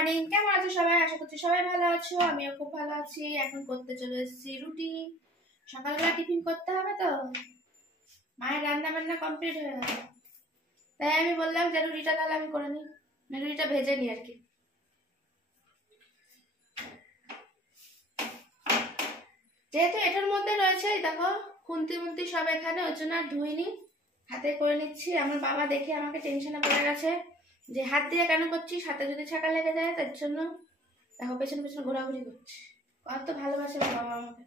Morning, কেমন আছো সবাই? আশা করছি সবাই ভালো আছো, আমিও খুব ভালো আছি। এখন করতে চলে এসেছি রুটি। সকালবেলা টিফিন করতে হবে তো, মায়ের রান্না বান্না কমপ্লিট হয়ে গেছে, তাই আমি বললাম যে রুটিটা তাহলে আমি করে নিই, রুটিটা ভেজে নিই আর কি। যেহেতু এটার মধ্যে রয়েছে দেখো খুন্তি মুন্তি সব এখানে, ওই জন্য আর ধুইনি, হাতে করে নিচ্ছি। আমার বাবা দেখে আমাকে টেনশনে পড়ে গেছে যে হাত দিয়ে কেন করছিস, হাতে যদি ছাকা লেগে যায়, তার জন্য দেখো পেছন পেছন ঘোরাঘুরি করছি। কত ভালোবাসে বাবা আমাকে।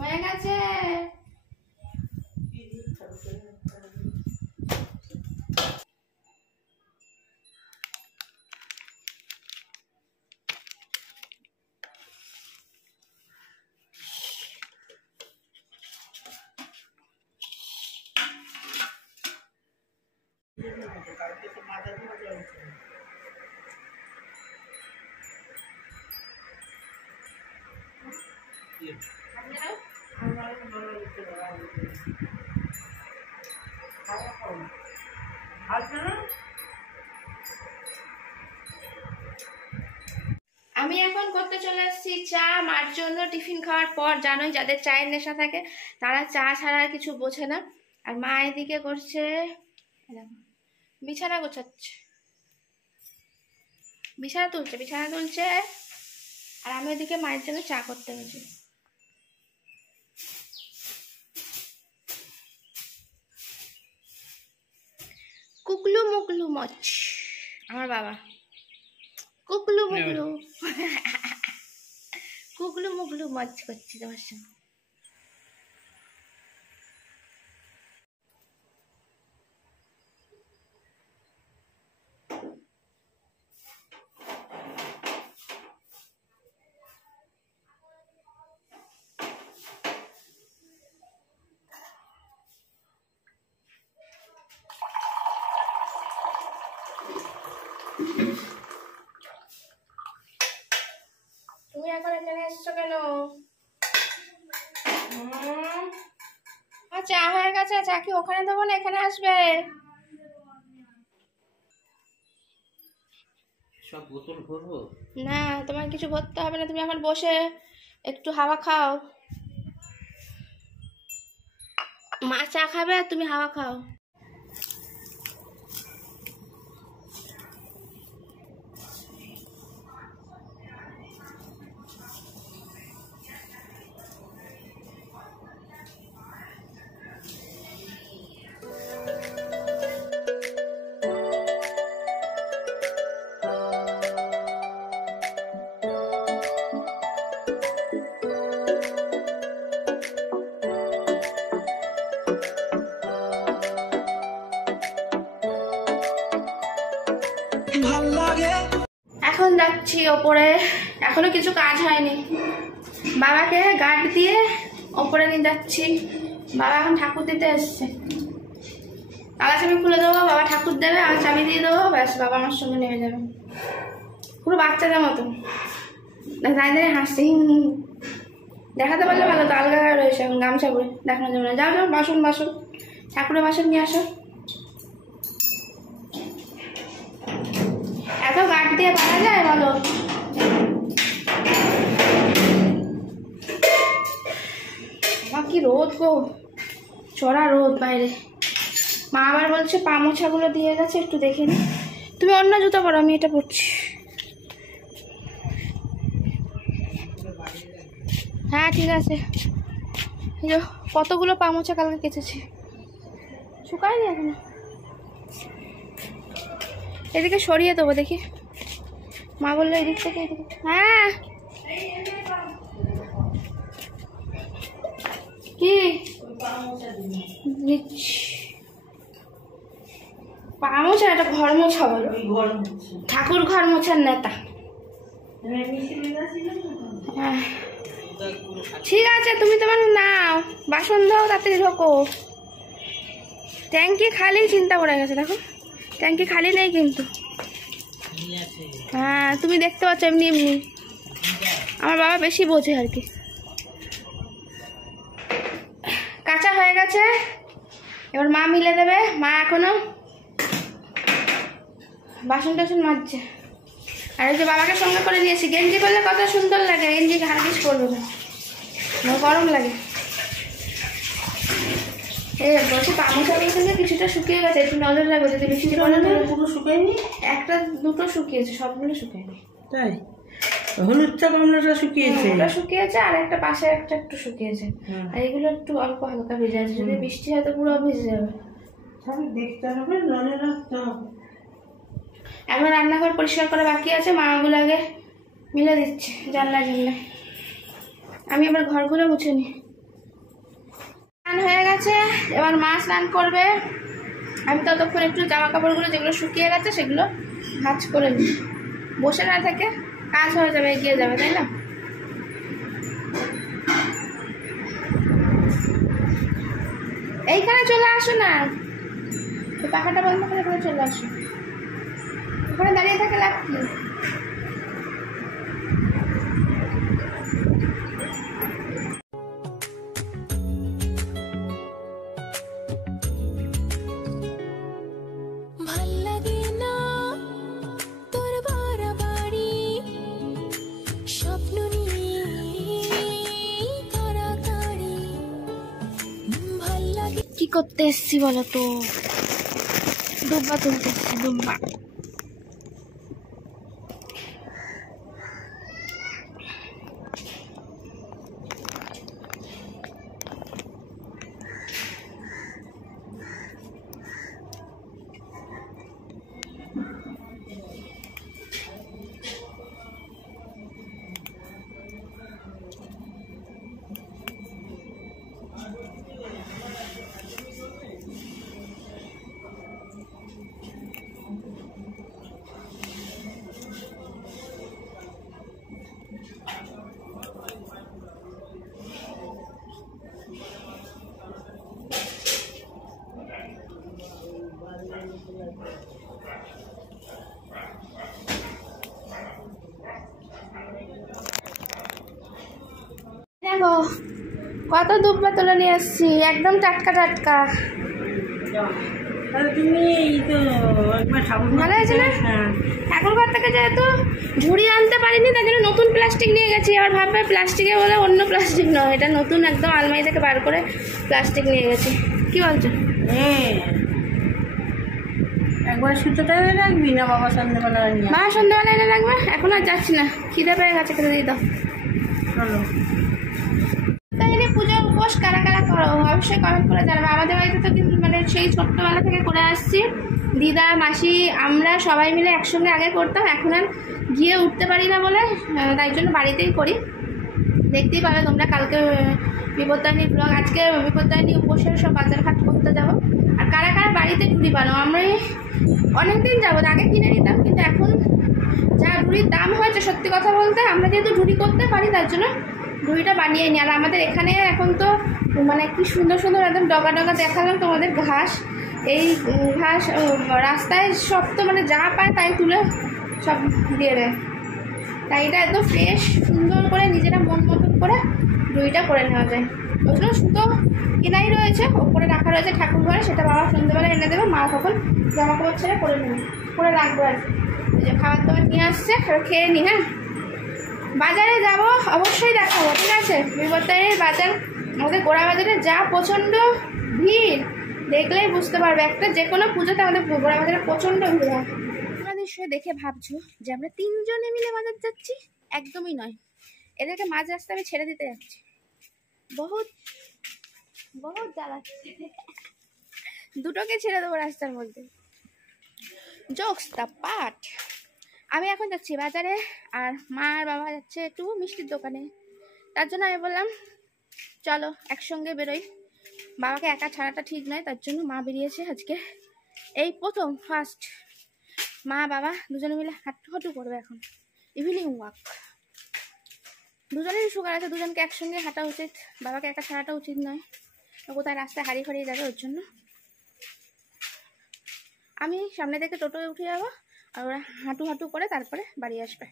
হয়ে গেছে। আমি এখন করতে চলে এসেছি চা মার জন্য। টিফিন খাওয়ার পর জানোই যাদের চায়ের নেশা থাকে তারা চা ছাড়া আর কিছু বোঝে না। আর মা এদিকে করছে বিছানা গোছাচ্ছে, বিছানা তুলছে, আর আমি এদিকে মায়ের জন্য চা করতে হয়েছি। কুকলু মুকলু মচ আমার বাবা, কুকলু মুকলু কুকলু মুকলু মচ করছি তোমার সঙ্গে। তুমি এখন এখানে এসছো কেন? চা হয়ে গেছে, চা কি ওখানে দেবো না এখানে আসবে? সব বোতল ভরবো না, তোমার কিছু ভরতে হবে না, তুমি এখন বসে একটু হাওয়া খাও। মা চা খাবে আর তুমি হাওয়া খাও। এখন যাচ্ছি ওপরে, এখনো কিছু কাজ হয়নি। বাবাকে গার্ড দিয়ে ওপরে নিয়ে যাচ্ছি। বাবা এখন ঠাকুর দিতে এসছে, তালা চাবি খুলে দেবো, বাবা ঠাকুর দেবে, আর চাবি দিয়ে দেবো, ব্যাস বাবা আমার সঙ্গে নেমে যাবে। পুরো বাচ্চাদের মতো দাঁড়িয়ে হাসছে, দেখাতে পারলে ভালো তো, আলগা রয়েছে এখন গামছা পরে, দেখানো যাবে না। যাও যাও, বাসন ঠাকুরের বাসন নিয়ে আসো। এত গার্ড দিয়ে পারা যায় বলো? কি রোদ গো, চড়া রোদ বাইরে। মা আবার বলছে পা মোছাগুলো দিয়ে গেছে, একটু দেখে নি। তুমি অন্য জুতো পরো, আমি এটা পরছি। হ্যাঁ ঠিক আছে। কতগুলো পা মোছা কালকে কেচেছি, শুকায়নি এখনো। এদিকে সরিয়ে দেবো দেখি, মা বললো এদিক থেকে এদিকে। হ্যাঁ কি পা মোছা, এটা ঘর মোছা বলো, ঠাকুর ঘর মোছার নেতা। হ্যাঁ ঠিক আছে, তুমি তোমার নাও, বাসন দাও, তাড়াতাড়ি ঢোকো। ট্যাঙ্কি খালি, চিন্তা করে গেছে। দেখো ট্যাঙ্কি খালি নেই কিন্তু। হ্যাঁ তুমি দেখতে পাচ্ছ এমনি এমনি। আমার বাবা বেশি বোঝে আর কি। কাঁচা হয়ে গেছে, এবার মা মিলে দেবে। মা এখনো বাসন টাসন মাজছে। আর এই যে বাবাকে সঙ্গে করে নিয়েছি। গেঞ্জি করলে কত সুন্দর লাগে, গেঞ্জি হারগিস করবে না, গরম লাগে। বলছি পামোশাগুলো থেকে কিছুটা শুকিয়ে গেছে, একটু নজর রাখবে যদি বৃষ্টি পড়ে। পুরো শুকায়নি, একটা দুটো শুকিয়েছে, সবগুলো শুকায়নি। তাই হলুদটা কমলাটা শুকিয়েছে, ওটা শুকিয়েছে, আর একটা পাশে একটা একটু শুকিয়েছে। আর এগুলো একটু অল্প হালকা ভিজে আছে, যদি বৃষ্টি হয় তো পুরো ভিজে যাবে। তাহলে দেখতে হবে, নজর রাখতে হবে। এখন রান্নাঘর পরিষ্কার করা বাকি আছে, মা ওগুলো আগে মিলে দিচ্ছে জানলা জানলা। আমি আবার ঘরগুলো মুছে নিই। স্নান হয়ে গেছে, এবার মা স্নান করবে। আমি ততক্ষণ একটু জামা কাপড়গুলো যেগুলো শুকিয়ে গেছে সেগুলো ভাঁজ করে নিই। বসে না থেকে কাজ হয়ে যাবে, এগিয়ে যাবে, তাই না? এইখানে চলে আসো না, পাখাটা বন্ধ করে এখানে চলে আসো। ওখানে দাঁড়িয়ে থাকে লাভ কি? কি করতে এসছি বলো তো? দুব্বা তুলতে এসছি, দুব্বা। দেখো কত দুব্বা তুলে নিয়ে এসছি, একদম টাটকা টাটকা। ভালো হয়েছে না? এখনকার থেকে যেহেতু ঝুড়ি আনতে পারিনি, তাই জন্য নতুন প্লাস্টিক নিয়ে গেছি। আবার ভাববে প্লাস্টিকে বলে অন্য প্লাস্টিক নয়, এটা নতুন একদম আলমারি থেকে বার করে প্লাস্টিক নিয়ে গেছি। কি বলছো? একবার সুতোটা এনে রাখবি না? বাবা সন্ধ্যেবেলা নিয়ে, বাবা সন্ধ্যেবেলা এনে রাখবে। এখন আর যাচ্ছি না, খিদে পেয়ে গেছে, খেতে দিয়ে দাও। চলো। পুজোর উপোস কারা কারা করো অবশ্যই কমেন্ট করে জানাবে। আমাদের বাড়িতে তো কিন্তু মানে সেই ছোট্টবেলা থেকে করে আসছি, দিদা মাসি আমরা সবাই মিলে একসঙ্গে আগে করতাম। এখন আর গিয়ে উঠতে পারি না বলে, তাই জন্য বাড়িতেই করি। দেখতেই পাবে তোমরা কালকে বিপত্তারিণী ব্লগ। আজকে বিপত্তারিণী উপোসের সব বাজারঘাট করতে যাবো। আর কারা কারা বাড়িতে ঝুড়ি বানাও? আমরা অনেকদিন যাবো, আগে কিনে নিতাম, কিন্তু এখন যা ঝুড়ির দাম হয়েছে, সত্যি কথা বলতে আমরা যেহেতু ঝুড়ি করতে পারি তার জন্য ঝুড়িটা বানিয়ে নিই। আর আমাদের এখানে এখন তো মানে কি সুন্দর সুন্দর একদম ডগা ডগা দেখালাম তোমাদের ঘাস। এই ঘাস রাস্তায় সব তো মানে যা পায় তাই তুলে সব দিয়ে দেয়, তাই এটা একদম ফ্রেশ সুন্দর করে নিজেরা মন মতন করে ঝুড়িটা করে নেওয়া যায়। ওই জন্য সুতো কেনাই রয়েছে, ওপরে রাখা রয়েছে ঠাকুর ঘরে, সেটা বাবা সন্ধ্যেবেলা এনে দেবে। মা তখন জামা কাপড় ছেড়ে করে নেবে, করে রাখবো আর কি। যে খাবার দাবার নিয়ে আসছে, খেয়ে নি। হ্যাঁ, বাজারে যাব অবশ্যই দেখাবো, ঠিক আছে? বিপত্তারিণীর বাজার, আমাদের গোড়া বাজারে যা প্রচণ্ড ভিড়, দেখলেই বুঝতে পারবে। একটা যে কোনো পুজোতে আমাদের গোড়া বাজারে প্রচণ্ড ভিড় হয়। তোমরা নিশ্চয়ই দেখে ভাবছো যে আমরা তিনজনে মিলে বাজার যাচ্ছি। একদমই নয়, এদেরকে মাঝ রাস্তায় আমি ছেড়ে দিতে যাচ্ছি। বহুত বহুত জ্বালাচ্ছে, দুটোকে ছেড়ে দেবো রাস্তার মধ্যে। Jokes the part. আমি এখন যাচ্ছি বাজারে, আর মা আর বাবা যাচ্ছে একটু মিষ্টির দোকানে। তার জন্য আমি বললাম চলো একসঙ্গে বেরোই। বাবাকে একা ছাড়াটা ঠিক নয়, তার জন্য মা বেরিয়েছে আজকে। এই প্রথম ফার্স্ট মা বাবা দুজনে মিলে হাঁটু করবে এখন, ইভিনিং ওয়াক। দুজনেরই সুগার আছে, দুজনকে একসঙ্গে হাঁটা উচিত, বাবাকে একা ছাড়াটা উচিত নয়। কোথায় রাস্তায় হারিয়ে যাবে, ওর জন্য আমি সামনে থেকে টোটোয় উঠে যাবো, আর ওরা হাঁটু হাঁটু করে তারপরে বাড়ি আসবে।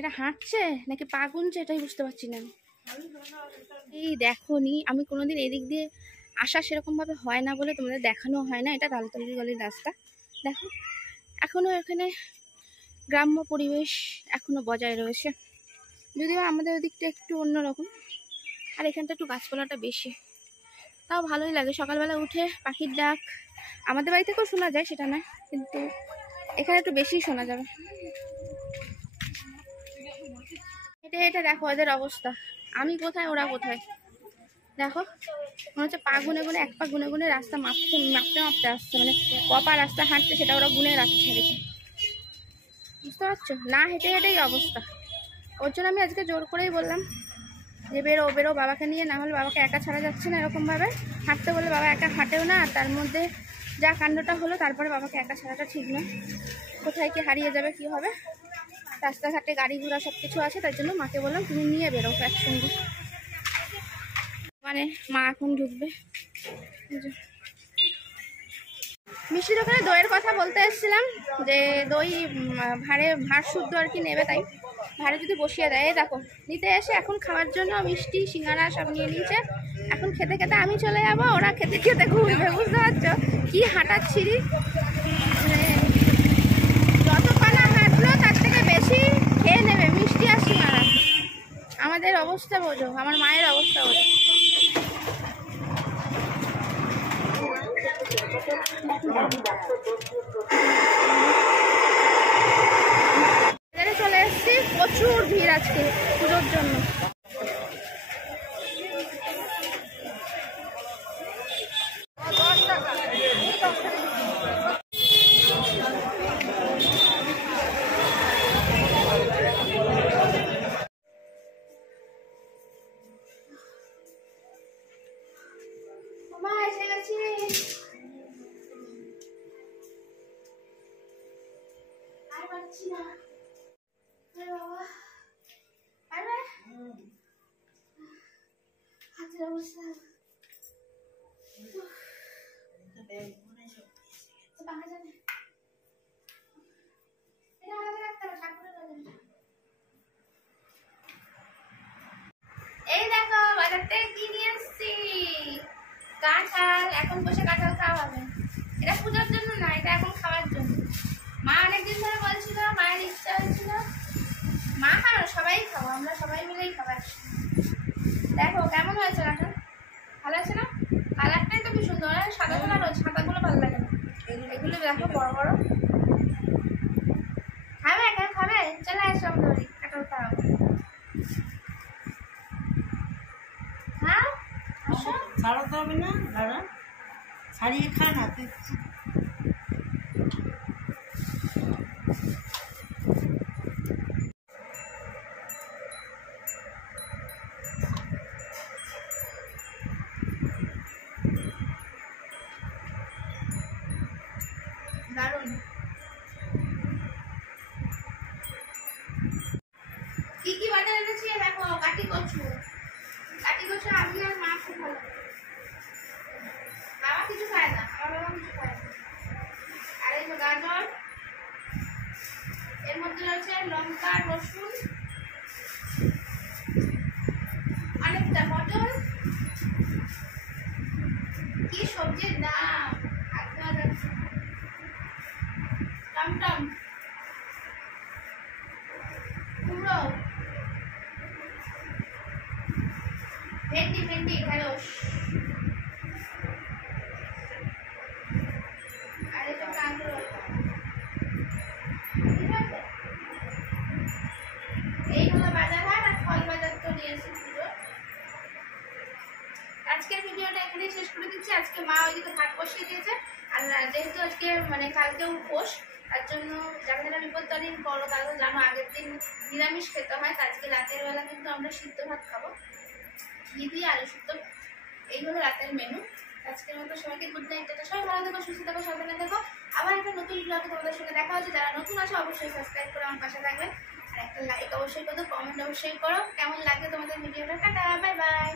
এটা হাঁটছে নাকি পা গুনছে এটাই বুঝতে পারছি না। এই দেখো নি, আমি কোনোদিন এদিক দিয়ে আসা সেরকম ভাবে হয় না বলে তোমাদের দেখানো হয় না। এটা তালতলি গলির রাস্তা। দেখো এখনো এখানে গ্রাম্য পরিবেশ এখনো বজায় রয়েছে, যদিও আমাদের ওদিকটা একটু অন্যরকম। আর এখানটা একটু গাছপালাটা বেশি, তাও ভালোই লাগে। সকালবেলা উঠে পাখির ডাক আমাদের বাড়ি থেকেও শোনা যায়, সেটা না, কিন্তু এখানে একটু বেশি শোনা যাবে। এটা এটা দেখো এদের অবস্থা, আমি কোথায় ওরা কোথায়। দেখো মনে হচ্ছে পা গুনে গুনে, এক পা গুনে গুনে রাস্তা মাপতে মাপতে মাপতে আসছে, মানে কপা রাস্তা হাঁটছে সেটা ওরা গুনে রাখছে। দেখে বুঝতে পারছো, না হেঁটে হেঁটেই অবস্থা। ওর জন্য আমি আজকে জোর করেই বললাম যে বেরো বেরো বাবাকে নিয়ে, না হলে বাবাকে একা ছাড়া যাচ্ছে না এরকমভাবে। হাঁটতে বলে বাবা একা হাঁটেও না, আর তার মধ্যে যা কাণ্ডটা হলো তারপরে বাবাকে একা ছাড়াটা ঠিক নয়। কোথায় কি হারিয়ে যাবে কি হবে, রাস্তাঘাটে গাড়ি ঘোড়া সব কিছু আছে, তার জন্য মাকে বললাম তুমি নিয়ে বেরো একসঙ্গে। মানে মা এখন ঢুকবে। মিষ্টি দোকানে দইয়ের কথা বলতে এসেছিলাম, যে দই ভাড় শুদ্ধ আর কি নেবে, তাই ভাড়ে যদি বসিয়ে দেয়। দেখো নিতে এসে এখন খাওয়ার জন্য মিষ্টি সিঙ্গারা সব নিয়ে নিয়েছে। এখন খেতে খেতে আমি চলে যাবো, ওরা খেতে খেতে ঘুরবে। বুঝতে পারছো কি হাঁটাচ্ছিরি, যত পানা হাঁটলো তার থেকে বেশি খেয়ে নেবে মিষ্টি আর সিঙ্গারা। আমাদের অবস্থা বোঝো, আমার মায়ের অবস্থা বোঝো। চলে এসেছি, প্রচুর ভিড় আজকে পুজোর জন্য। এসে গেছি, আর পারছি না। হাতের অবস্থা এই দেখো বাজার থেকে কি নিয়ে এসছি, কাঁঠাল। এখন বসে কাঁঠাল খাওয়া হবে। এটা পূজার জন্য না, এটা এখন খাওয়ার জন্য। মা অনেকদিন ধরে বলছিল, মায়ের ইচ্ছা হয়েছিল। মা খাবো, সবাই খাবো, আমরা সবাই মিলেই খাবার। দেখো কেমন হয়েছে কাঁঠাল, ভালো আছে না? কালারটাই তো কি সুন্দর, সাদাগুলো রয়েছে, সাদাগুলো ভালো লাগে না, এগুলো দেখো বড় বড়। খাবে এখন খাবে, চলে আসো আমাদের বাড়ি, কাঁঠাল খাওয়া। হ্যাঁ ছাড়াতে হবে না দাদা, ছাড়িয়ে খা না তুই। দারুণ। কি কি বাজার এনেছি দেখো, কাটি কচু। কাটি কচু আমি আর মা খুব ভালো, বাবা কিছু খায় না, আমার বাবা কিছু খায় না। আর এই যে গাজর, এর মধ্যে রয়েছে লঙ্কা রসুন, অনেকটা মটর। কি সবজির দাম, টমটম, কুমড়ো, ভেন্ডি ভেন্ডি ঢেঁড়স, আর এটা কাঁকরোল। ঠিক আছে, এই হলো বাজার হাট। আর ফল বাজার তো নিয়েছি পুজো। আজকের ভিডিওটা এখানেই শেষ করে দিচ্ছি। আজকে মা ওইদিকে ভাত বসিয়ে দিয়েছে, আর যেহেতু আজকে মানে কালকে উপোস, তার জন্য যারা যারা বিপদকালীন করো তারা তো জানো আগের দিন নিরামিষ খেতে হয়। আজকে রাতের বেলা কিন্তু আমরা সিদ্ধ ভাত খাবো, ঘি দিয়ে আলু সিদ্ধ। এই হলো রাতের মেনু। আজকের মতো সবাইকে গুড নাইট, সবাই ভালো থেকো, সুস্থ থাকো, সাবধানে থেকো। আবার একটা নতুন ব্লগে তোমাদের সঙ্গে দেখা হচ্ছে। যারা নতুন আছে অবশ্যই সাবস্ক্রাইব করে আমার পাশে থাকবে, আর একটা লাইক অবশ্যই করো, কমেন্ট অবশ্যই করো। কেমন লাগে তোমাদের ভিডিওটা? Tata, bye bye.